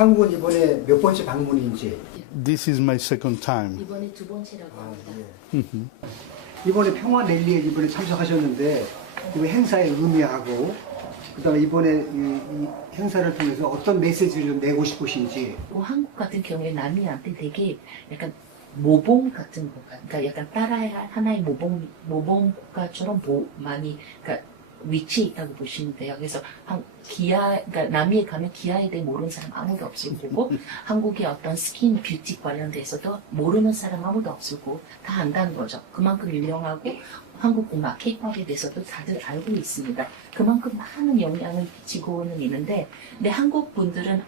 한국은 이번에 몇 번째 방문인지. This is my second time. 이번에 두 번째라고 합니다. 예. 이번에 평화 랠리에 이번에 참석하셨는데 이 행사의 의미하고 그다음에 이번에 이 행사를 통해서 어떤 메시지를 좀 내고 싶으신지. 한국 같은 경우에 남이한테 되게 약간 모범 같은 국가, 그러니까 약간 따라야 할 하나의 모범 국가처럼 많이, 그러니까 위치에 있다고 보시면 돼요. 그래서 그러니까 남미에 가면 기아에 대해 모르는 사람 아무도 없을 거고, 한국의 어떤 스킨, 뷰티 관련돼서도 모르는 사람 아무도 없을 거고, 다 안다는 거죠. 그만큼 유명하고, 한국 음악, 케이팝에 대해서도 다들 알고 있습니다. 그만큼 많은 영향을 끼치고는 있는데, 근데 한국 분들은,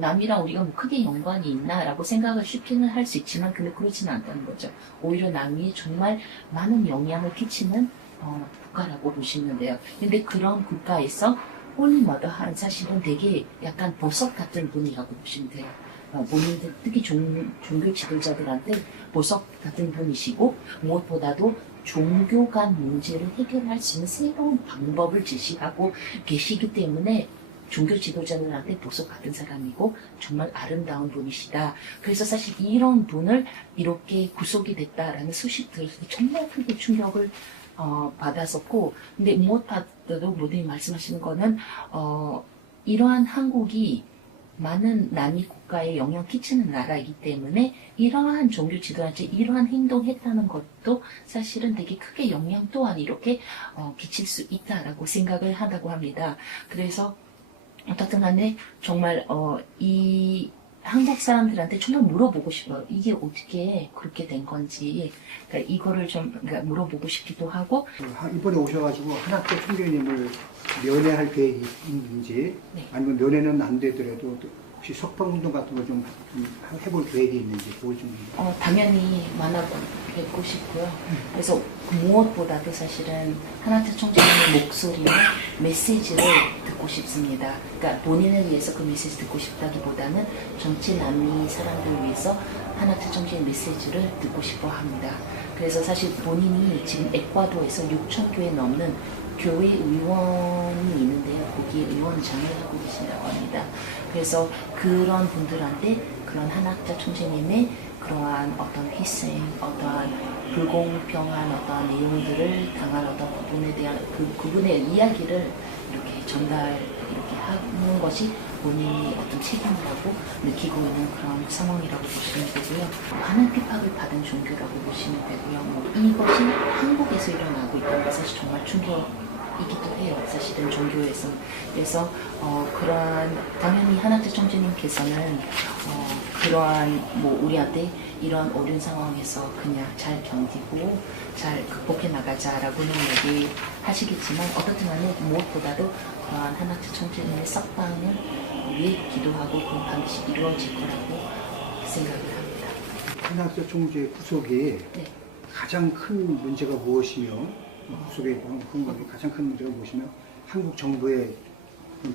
남이랑 우리가 뭐 크게 연관이 있나라고 생각을 쉽게는 할 수 있지만, 근데 그렇지는 않다는 거죠. 오히려 남이 정말 많은 영향을 끼치는, 국가라고 보시면 돼요. 근데 그런 국가에서 홀리머더한 사실은 되게 약간 보석 같은 분이라고 보시면 돼요. 본인들, 특히 종교 지도자들한테 보석 같은 분이시고, 무엇보다도 종교 간 문제를 해결할 수 있는 새로운 방법을 제시하고 계시기 때문에 종교 지도자들한테 보석 같은 사람이고 정말 아름다운 분이시다. 그래서 사실 이런 분을 이렇게 구속이 됐다라는 소식들을 정말 크게 충격을 받았었고, 근데 무엇보다도 모두이 말씀하시는 거는 이러한 한국이 많은 남이 국가에 영향 끼치는 나라이기 때문에 이러한 종교 지도자한테 이러한 행동했다는 것도 사실은 되게 크게 영향 또한 이렇게 끼칠 수 있다라고 생각을 한다고 합니다. 그래서 어떻든 간에 정말 이 한국 사람들한테 정말 물어보고 싶어요. 이게 어떻게 그렇게 된 건지. 그러니까 이거를 좀 물어보고 싶기도 하고. 이번에 오셔가지고 한학교 총재님을 면회할 계획이 있는지, 네. 아니면 면회는 안 되더라도 혹시 석방운동 같은 걸 좀 해볼 계획이 있는지 그걸 좀. 당연히 만나 뵙고 싶고요. 그래서 무엇보다도 사실은 한학교 총재님의 목소리나 메시지를 듣고 싶습니다. 그러니까 본인을 위해서 그 메시지 듣고 싶다기보다는 전체 남미 사람들을 위해서 한학교 총재의 메시지를 듣고 싶어 합니다. 그래서 사실 본인이 지금 에콰도르에서 6,000교회 넘는 교회 의원이 있는데요. 거기에 의원장을 하고 계신다고 합니다. 그래서 그런 분들한테 그런 한학자 총재님의 그러한 어떤 희생, 어떠한 불공평한 어떠한 내용들을 당한 어떤 부분에 대한 그분의 이야기를 이렇게 이렇게 하는 것이 본인이 어떤 책임이라고 느끼고 있는 그런 상황이라고 보시면 되고요. 많은 핍박을 받은 종교라고 보시면 되고요. 이것이 한국에서 일어나고 있다는 것은 사실 정말 충격이기도 해요. 사실은 종교에서. 그래서 당연히 한학자 총재님께서는 그러한 우리한테 이런 어려운 상황에서 그냥 잘 견디고 잘 극복해 나가자라고는 얘기하시겠지만 어떻든 간에 무엇보다도 그러한 한학자 총재님의 석방을 위해 기도하고 그 반드시 이루어질 거라고 생각을 합니다. 한학자 총재 구속이 네. 가장 큰 문제가 무엇이며, 구속의 가장 큰 문제가 무엇이며, 한국 정부에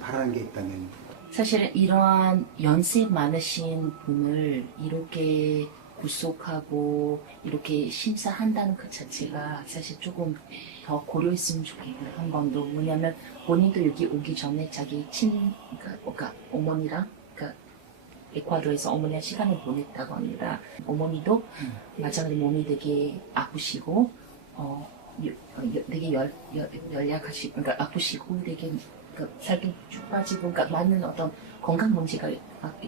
바라는 게 있다면. 사실은 이러한 연세 많으신 분을 이렇게 구속하고 이렇게 심사한다는 그 자체가 사실 조금 더 고려했으면 좋겠고요. 한 번도. 왜냐하면 본인도 여기 오기 전에 자기 그러니까 어머니랑 에콰도르에서 어머니랑 시간을 보냈다고 합니다. 어머니도 마찬가지로 몸이 되게 아프시고 되게 열약하시고 그러니까 아프시고 되게 살도 쭉 빠지고, 그러니까 많은 어떤 건강 문제가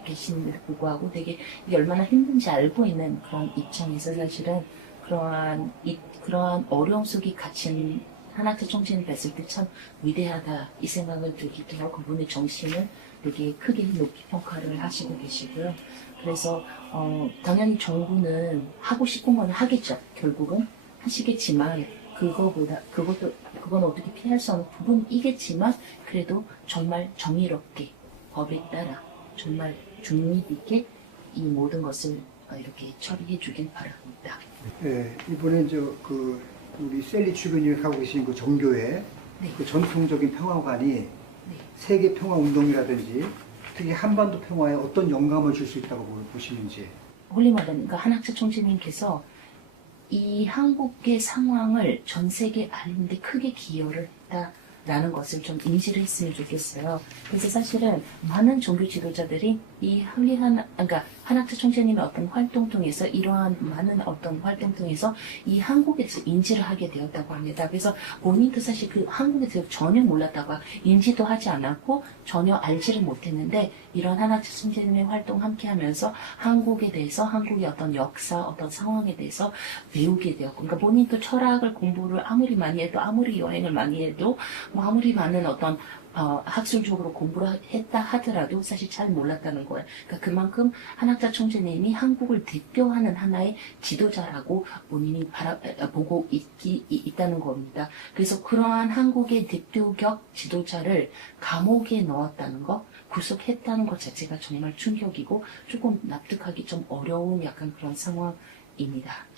계신데도 불구하고 되게 이게 얼마나 힘든지 알고 있는 그런 입장에서 사실은 그러한 어려움 속에 갇힌 한학자 총재님 뵀을 때 참 위대하다 이 생각을 들기도 하고 그분의 정신을 되게 크게 높이 평가를 하시고 계시고요. 그래서 당연히 정부는 하고 싶은 건 하겠죠. 결국은 하시겠지만 그건 어떻게 피할 수 없는 부분이겠지만 그래도 정말 정의롭게 법에 따라 정말 중립 있게 이 모든 것을 이렇게 처리해 주길 바랍니다. 네, 이번에 우리 셀리 주교님이 하고 계신 그 정교회, 네. 그 전통적인 평화관이 네. 세계 평화 운동이라든지 특히 한반도 평화에 어떤 영감을 줄 수 있다고 보시는지. 홀리머더, 그러니까 한학자 총재님께서 이 한국의 상황을 전 세계에 알리는데 크게 기여를 했다 라는 것을 좀 인지를 했으면 좋겠어요. 그래서 사실은 많은 종교 지도자들이 이 그러니까 한학자 총재님의 어떤 활동 통해서 이러한 많은 어떤 활동 통해서 이 한국에서 인지를 하게 되었다고 합니다. 그래서 본인도 사실 그 한국에 대해서 전혀 몰랐다고 인지도 하지 않았고 전혀 알지를 못했는데 이런 한학자 총재님의 활동 함께 하면서 한국에 대해서 한국의 어떤 역사, 어떤 상황에 대해서 배우게 되었고 그러니까 본인도 철학을 공부를 아무리 많이 해도 아무리 여행을 많이 해도 뭐 아무리 많은 어떤 학술적으로 공부를 했다 하더라도 사실 잘 몰랐다는 거예요. 그러니까 그만큼 한학자 총재님이 한국을 대표하는 하나의 지도자라고 본인이 보고 있다는 겁니다. 그래서 그러한 한국의 대표격 지도자를 감옥에 넣었다는 것, 구속했다는 것 자체가 정말 충격이고 조금 납득하기 좀 어려운 약간 그런 상황입니다.